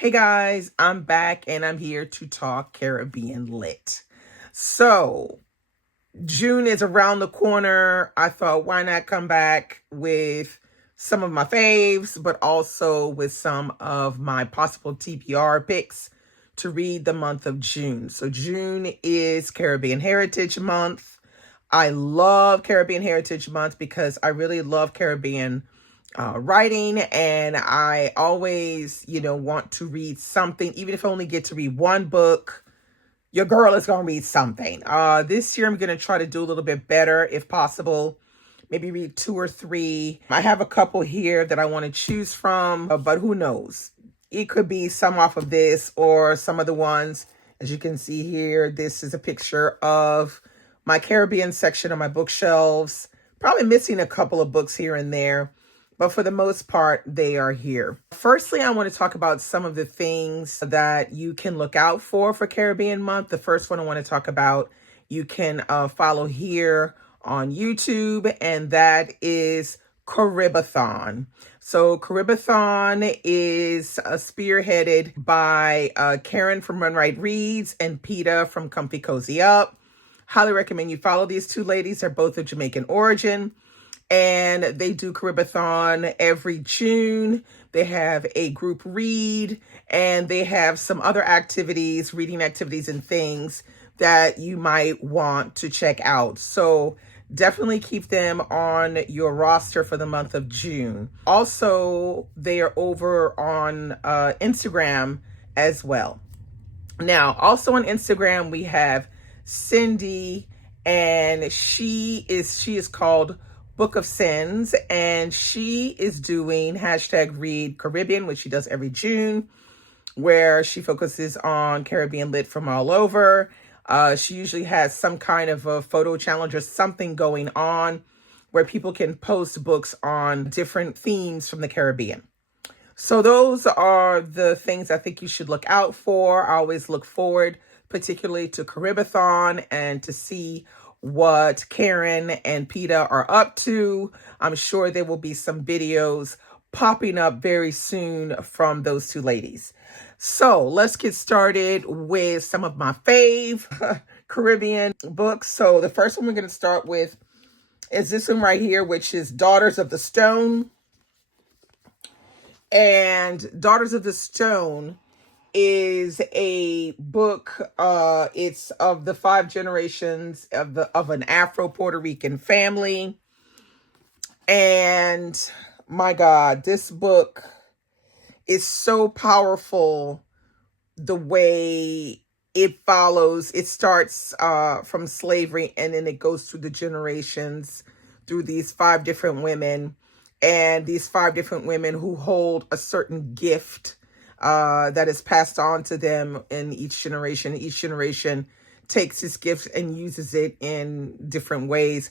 Hey guys, I'm back and I'm here to talk Caribbean lit. So, June is around the corner. I thought, why not come back with some of my faves, but also with some of my possible TBR picks to read the month of June. So, June is Caribbean Heritage Month. I love Caribbean Heritage Month because I really love Caribbean writing, and I always, want to read something, even if I only get to read one book. Your girl is going to read something. This year I'm going to try to do a little bit better if possible. Maybe read 2 or 3. I have a couple here that I want to choose from, but who knows? It could be some off of this or some of the ones. As you can see here, this is a picture of my Caribbean section of my bookshelves. Probably missing a couple of books here and there, but for the most part, they are here. Firstly, I want to talk about some of the things that you can look out for Caribbean Month. The first one I want to talk about, you can follow here on YouTube, and that is Caribathon. So Caribathon is spearheaded by Karen from Runwright Reads and Peta from ComfyCozyUp. Highly recommend you follow these two ladies. They're both of Jamaican origin, and they do Caribathon every June. They have a group read, and they have some other activities, reading activities and things that you might want to check out. So definitely keep them on your roster for the month of June. Also, they are over on Instagram as well. Now, also on Instagram, we have Cindy, and she is called Book of Sins, and she is doing #Read Caribbean, which she does every June, where she focuses on Caribbean lit from all over. She usually has some kind of a photo challenge or something going on where people can post books on different themes from the Caribbean. So those are the things I think you should look out for. I always look forward particularly to Caribathon and to see what Karen and Peta are up to. I'm sure there will be some videos popping up very soon from those two ladies. So let's get started with some of my fave Caribbean books. So the first one we're going to start with is this one right here, which is Daughters of the Stone. And Daughters of the Stone is a book. It's of the 5 generations of an Afro-Puerto Rican family. And my God, this book is so powerful. The way it follows, it starts from slavery, and then it goes through the generations, through these 5 different women, and these 5 different women who hold a certain gift that is passed on to them in each generation. Each generation takes this gift and uses it in different ways.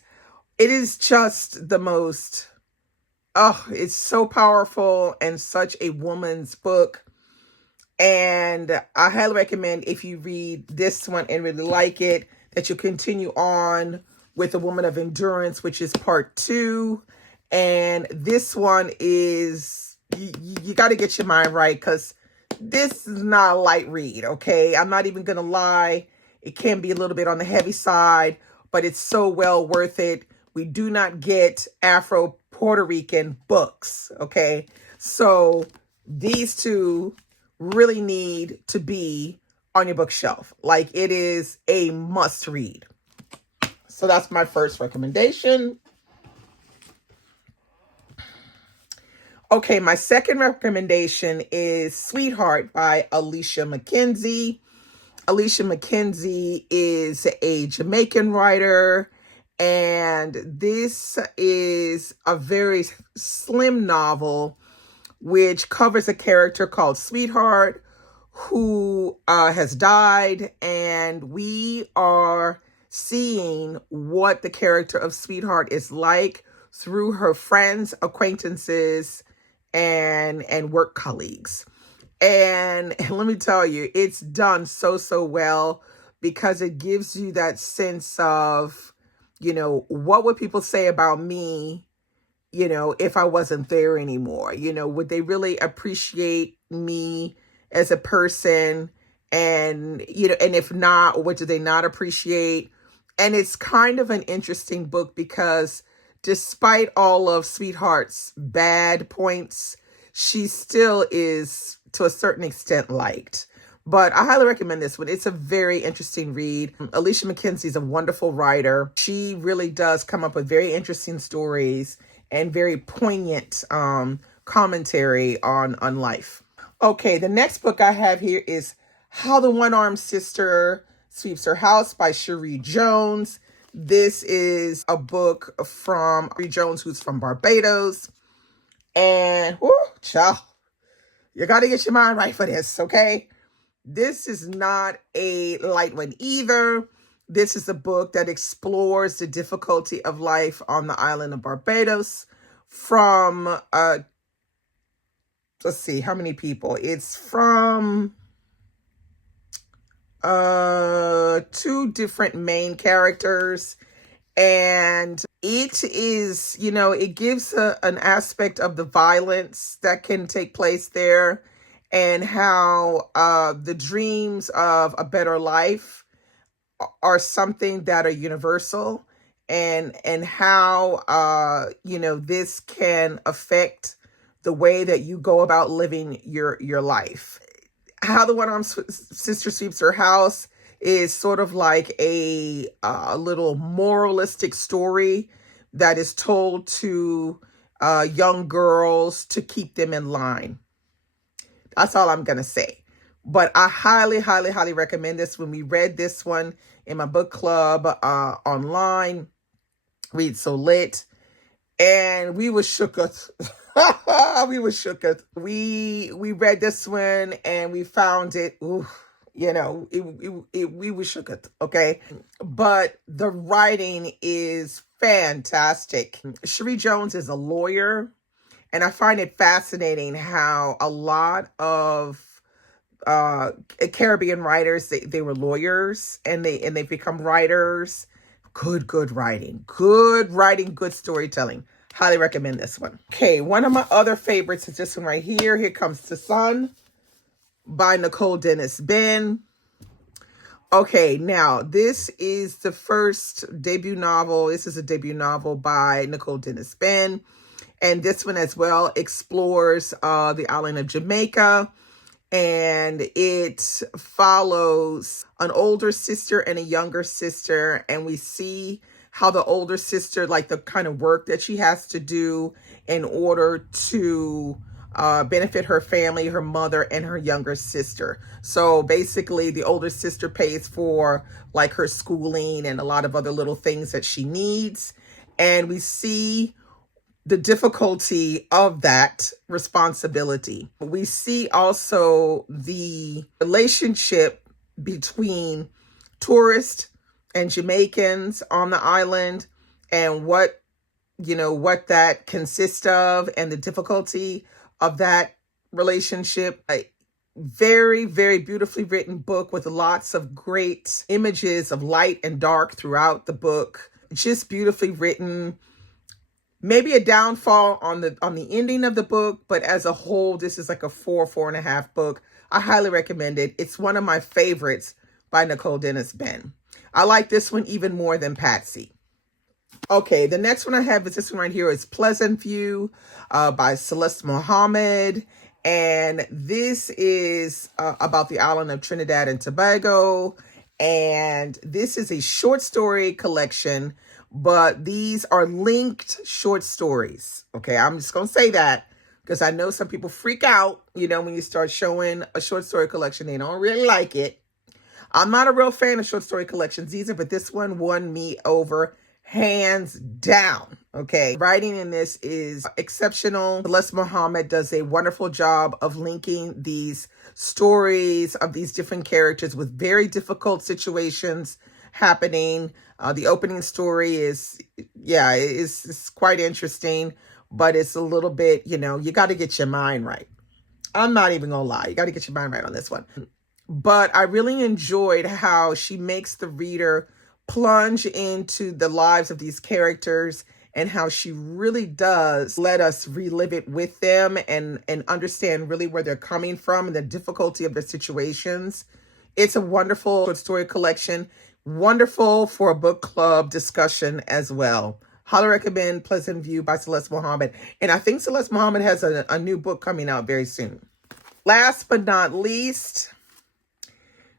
It is just the most, it's so powerful and such a woman's book. And I highly recommend, if you read this one and really like it, that you continue on with A Woman of Endurance, which is part 2. And this one is, you got to get your mind right, because this is not a light read, okay? I'm not even going to lie. It can be a little bit on the heavy side, but it's so well worth it. We do not get Afro-Puerto Rican books, okay? So these two really need to be on your bookshelf. Like, it is a must read. So that's my first recommendation. Okay, my second recommendation is Sweetheart by Alicia McKenzie. Alicia McKenzie is a Jamaican writer, and this is a very slim novel which covers a character called Sweetheart who has died, and we are seeing what the character of Sweetheart is like through her friends, acquaintances, and work colleagues. And let me tell you, it's done so well, because it gives you that sense of, what would people say about me, if I wasn't there anymore? Would they really appreciate me as a person, and and if not, what do they not appreciate? And it's kind of an interesting book because despite all of Sweetheart's bad points, she still is to a certain extent liked. But I highly recommend this one. It's a very interesting read. Alicia McKenzie's a wonderful writer. She really does come up with very interesting stories and very poignant commentary on life. Okay, the next book I have here is How the One-Armed Sister Sweeps Her House by Cherie Jones. This is a book from Cherie Jones, who's from Barbados. And, whoo, child, you got to get your mind right for this, okay? This is not a light one either. This is a book that explores the difficulty of life on the island of Barbados from, let's see, how many people? It's from two different main characters. And it is, it gives an aspect of the violence that can take place there, and how the dreams of a better life are something that are universal, and how this can affect the way that you go about living your life. How the One-Armed Sister Sweeps Her House is sort of like a little moralistic story that is told to young girls to keep them in line. That's all I'm going to say. But I highly, highly, highly recommend this. When we read this one in my book club online, Read So Lit, and we were shooketh. We were shooketh. We read this one and we found it, we were shooketh, okay? But the writing is fantastic. Cherie Jones is a lawyer, and I find it fascinating how a lot of Caribbean writers, they were lawyers, and they become writers. Good writing, good storytelling. Highly recommend this one. Okay, one of my other favorites is this one right here. Here Comes the Sun by Nicole Dennis Benn. Okay, now this is the first debut novel. This is a debut novel by Nicole Dennis Benn. And this one as well explores the island of Jamaica. And it follows an older sister and a younger sister. And we see how the older sister, like the kind of work that she has to do in order to benefit her family, her mother, and her younger sister. So basically the older sister pays for like her schooling and a lot of other little things that she needs. And we see the difficulty of that responsibility. We see also the relationship between tourists and Jamaicans on the island, and what that consists of, and the difficulty of that relationship. A very, very beautifully written book with lots of great images of light and dark throughout the book. Just beautifully written. Maybe a downfall on the ending of the book, but as a whole, this is like a 4.5 book. I highly recommend it. It's one of my favorites by Nicole Dennis Benn. I like this one even more than Patsy. Okay, the next one I have is this one right here. Is Pleasant View by Celeste Mohammed. And this is about the island of Trinidad and Tobago. And this is a short story collection, but these are linked short stories. Okay, I'm just going to say that because I know some people freak out, when you start showing a short story collection. They don't really like it. I'm not a real fan of short story collections either, but this one won me over hands down. Okay, writing in this is exceptional. Celeste Mohammed does a wonderful job of linking these stories of these different characters with very difficult situations happening. The opening story is quite interesting, but it's a little bit, you got to get your mind right. I'm not even gonna lie. You got to get your mind right on this one. But I really enjoyed how she makes the reader plunge into the lives of these characters and how she really does let us relive it with them and understand really where they're coming from and the difficulty of their situations. It's a wonderful short story collection, wonderful for a book club discussion as well. Highly recommend Pleasant View by Celeste Muhammad. And I think Celeste Muhammad has a new book coming out very soon. Last but not least,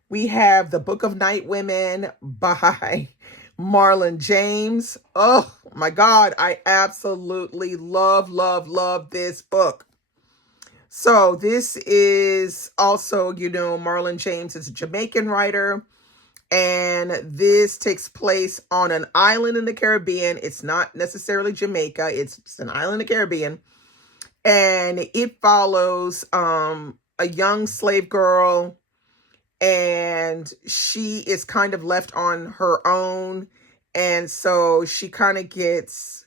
we have The Book of Night Women by Marlon James. Oh my God, I absolutely love this book. So this is also, Marlon James is a Jamaican writer, and this takes place on an island in the Caribbean. It's not necessarily Jamaica. It's an island in the Caribbean. And it follows a young slave girl, and she is kind of left on her own. And so she kind of gets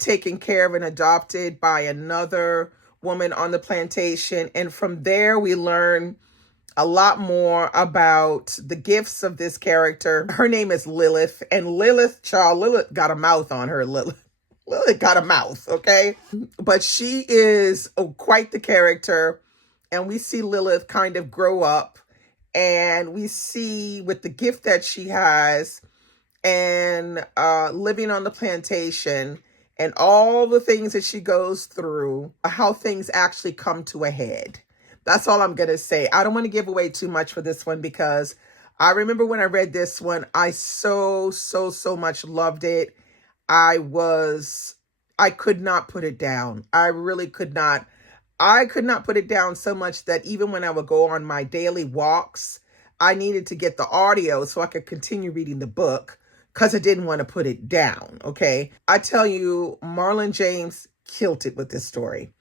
taken care of and adopted by another woman on the plantation. And from there, we learn a lot more about the gifts of this character. Her name is Lilith, and Lilith got a mouth on her. Lilith got a mouth, okay? But she is quite the character, and we see Lilith kind of grow up, and we see with the gift that she has and living on the plantation and all the things that she goes through, how things actually come to a head. That's all I'm going to say. I don't want to give away too much for this one because I remember when I read this one, I so much loved it. I could not put it down. I really could not. I could not put it down so much that even when I would go on my daily walks, I needed to get the audio so I could continue reading the book because I didn't want to put it down, okay? I tell you, Marlon James killed it with this story.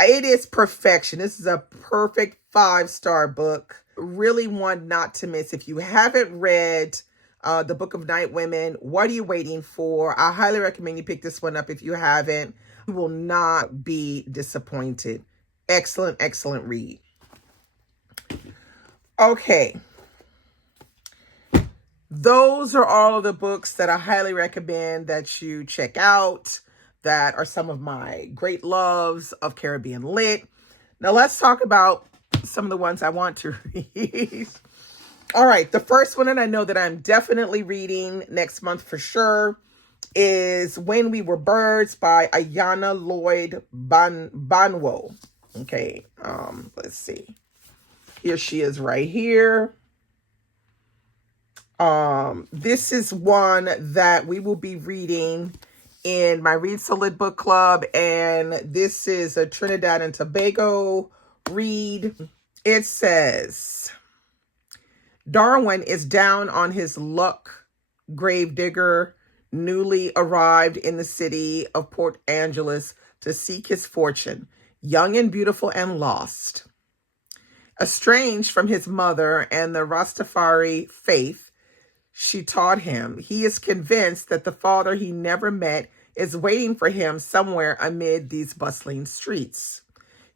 It is perfection. This is a perfect 5-star book. Really one not to miss. If you haven't read The Book of Night Women, what are you waiting for? I highly recommend you pick this one up if you haven't. You will not be disappointed. Excellent read. Okay. Those are all of the books that I highly recommend that you check out, that are some of my great loves of Caribbean Lit. Now let's talk about some of the ones I want to read. All right, the first one that I know that I'm definitely reading next month for sure is When We Were Birds by Ayana Lloyd Banwo. Okay, let's see. Here she is right here. This is one that we will be reading in my Read So Lit book club, and this is a Trinidad and Tobago read. It says, Darwin is down on his luck, gravedigger, newly arrived in the city of Port Angeles to seek his fortune, young and beautiful and lost. Estranged from his mother and the Rastafari faith she taught him, he is convinced that the father he never met is waiting for him somewhere amid these bustling streets.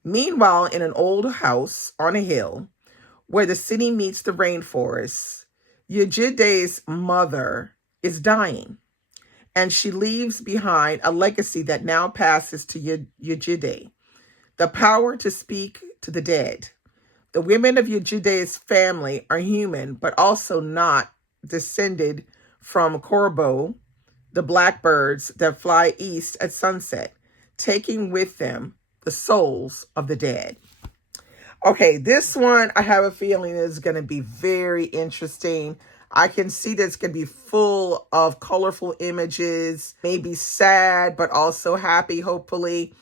Meanwhile, in an old house on a hill where the city meets the rainforest, Yejide's mother is dying, and she leaves behind a legacy that now passes to Yejide, the power to speak to the dead. The women of Yejide's family are human, but also not descended from Corbeau, the blackbirds that fly east at sunset, taking with them the souls of the dead. Okay, this one I have a feeling is going to be very interesting. I can see that it's going to be full of colorful images, maybe sad, but also happy, hopefully.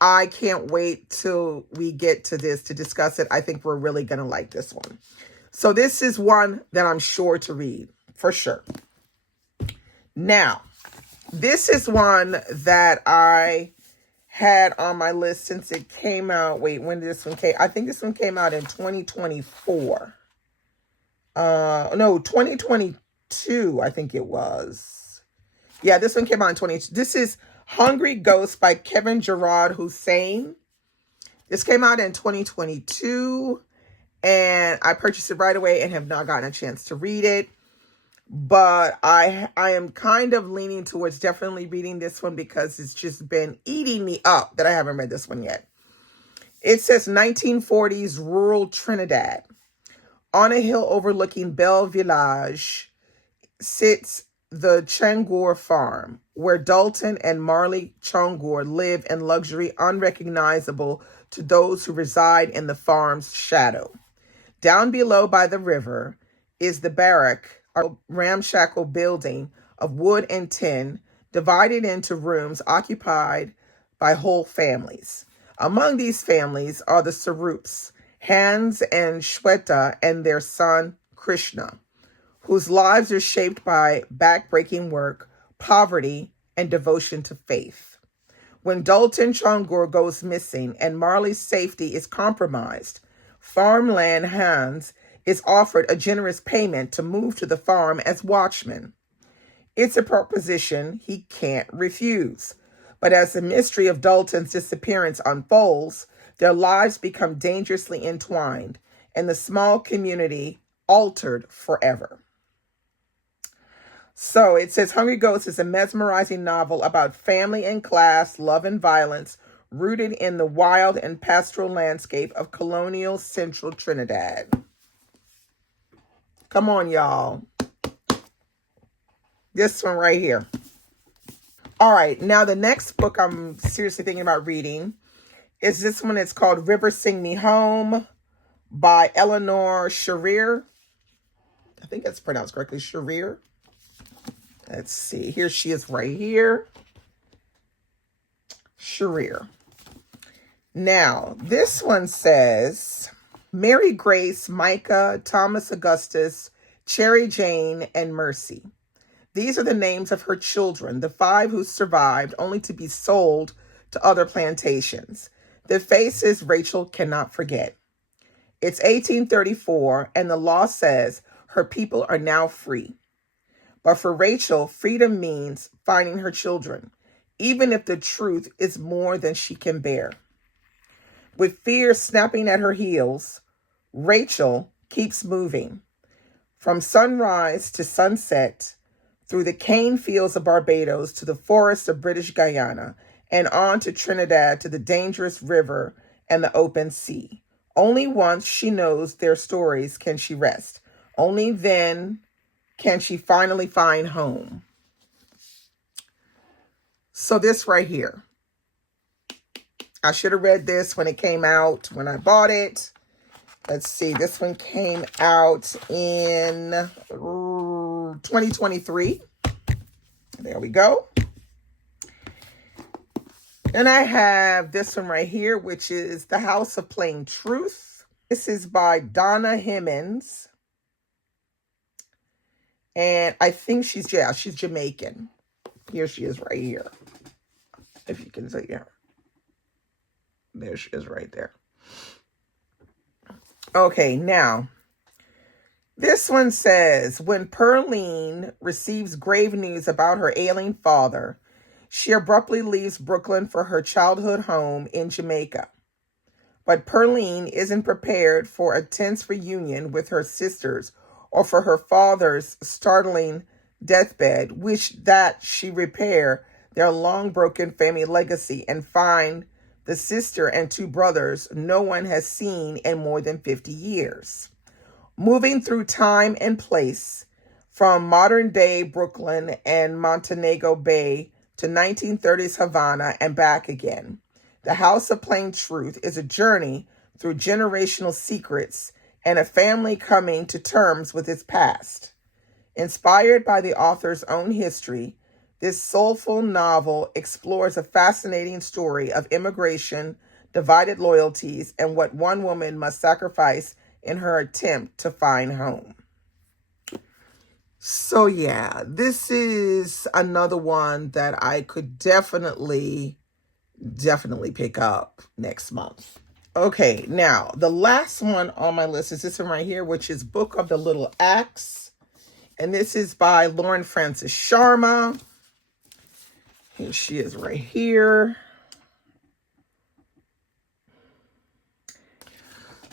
I can't wait till we get to this to discuss it. I think we're really going to like this one. So this is one that I'm sure to read, for sure. Now, this is one that I had on my list since it came out. Wait, when did this one came? I think this one came out in 2024. No, 2022, I think it was. Yeah, this one came out in 2022. This is Hungry Ghost by Kevin Gerard Hussein. This came out in 2022. And I purchased it right away and have not gotten a chance to read it. But I am kind of leaning towards definitely reading this one because it's just been eating me up that I haven't read this one yet. It says 1940s rural Trinidad. On a hill overlooking Belle Village sits the Changor farm, where Dalton and Marley Changor live in luxury unrecognizable to those who reside in the farm's shadow. Down below by the river is the barrack, a ramshackle building of wood and tin, divided into rooms occupied by whole families. Among these families are the Sarups, Hans and Shweta and their son Krishna, whose lives are shaped by backbreaking work, poverty, and devotion to faith. When Dalton Chongor goes missing and Marley's safety is compromised, farmland Hans is offered a generous payment to move to the farm as watchman. It's a proposition he can't refuse. But as the mystery of Dalton's disappearance unfolds, their lives become dangerously entwined, and the small community altered forever. So it says Hungry Ghost is a mesmerizing novel about family and class, love and violence, rooted in the wild and pastoral landscape of colonial central Trinidad. Come on, y'all. This one right here. All right, now the next book I'm seriously thinking about reading is this one. It's called River Sing Me Home by Eleanor Sharir. I think that's pronounced correctly, Sharir. Let's see. Here she is right here. Sharir. Now, this one says, Mary Grace, Micah, Thomas Augustus, Cherry Jane, and Mercy. These are the names of her children, the 5 who survived, only to be sold to other plantations. Their faces Rachel cannot forget. It's 1834, and the law says her people are now free. But for Rachel, freedom means finding her children, even if the truth is more than she can bear. With fear snapping at her heels, Rachel keeps moving. From sunrise to sunset, through the cane fields of Barbados to the forests of British Guyana, and on to Trinidad to the dangerous river and the open sea. Only once she knows their stories can she rest. Only then can she finally find home. So this right here. I should have read this when it came out, when I bought it. Let's see, this one came out in 2023. There we go. And I have this one right here, which is The House of Plain Truth. This is by Donna Hemmons. And I think she's Jamaican. Here she is right here. If you can see her. There she is right there. Okay, now, this one says, when Pearline receives grave news about her ailing father, she abruptly leaves Brooklyn for her childhood home in Jamaica. But Pearline isn't prepared for a tense reunion with her sisters or for her father's startling deathbed, wish that she repair their long broken family legacy and find the sister and 2 brothers no one has seen in more than 50 years. Moving through time and place, from modern-day Brooklyn and Montego Bay to 1930s Havana and back again, The House of Plain Truth is a journey through generational secrets and a family coming to terms with its past. Inspired by the author's own history, this soulful novel explores a fascinating story of immigration, divided loyalties, and what one woman must sacrifice in her attempt to find home. So yeah, this is another one that I could definitely pick up next month. Okay, now the last one on my list is this one right here, which is Book of the Little Axe. And this is by Lauren Francis Sharma. Here she is right here.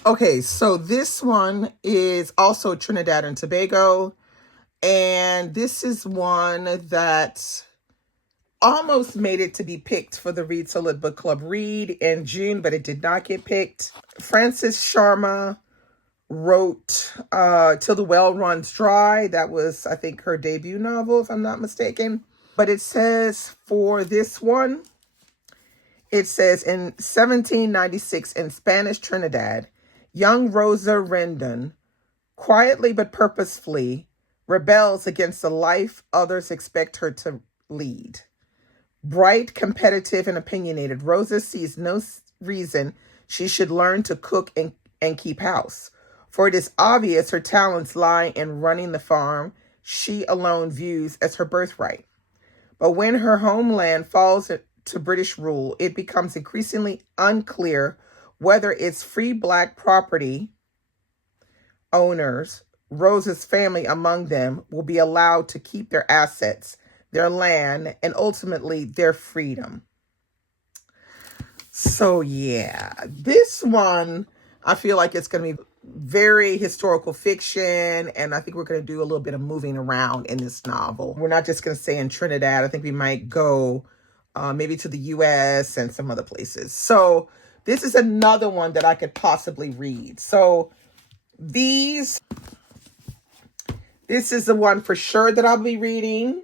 Okay, so this one is also Trinidad and Tobago. And this is one that almost made it to be picked for the Read So Lit Book Club read in June, but it did not get picked. Frances Sharma wrote Till the Well Runs Dry. That was, I think, her debut novel, if I'm not mistaken. But it says for this one, it says, in 1796 in Spanish Trinidad, young Rosa Rendon, quietly but purposefully, rebels against the life others expect her to lead. Bright, competitive, and opinionated, Rosa sees no reason she should learn to cook and keep house, for it is obvious her talents lie in running the farm she alone views as her birthright. But when her homeland falls to British rule, it becomes increasingly unclear whether its free Black property owners, Rosa's family among them, will be allowed to keep their assets, their land, and ultimately their freedom. So yeah, this one, I feel like it's going to be very historical fiction, and I think we're going to do a little bit of moving around in this novel. We're not just going to stay in Trinidad. I think we might go maybe to the U.S. and some other places. So this is another one that I could possibly read. So this is the one for sure that I'll be reading.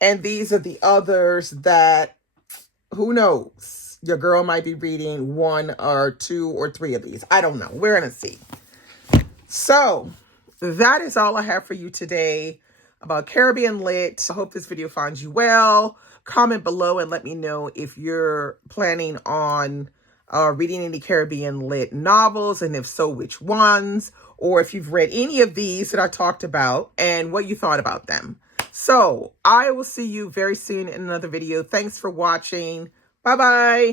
And these are the others that, who knows? Your girl might be reading 1 or 2 or 3 of these. I don't know. We're going to see. So that is all I have for you today about Caribbean Lit. I hope this video finds you well. Comment below and let me know if you're planning on reading any Caribbean Lit novels, and if so, which ones, or if you've read any of these that I talked about and what you thought about them. So I will see you very soon in another video. Thanks for watching. Bye-bye.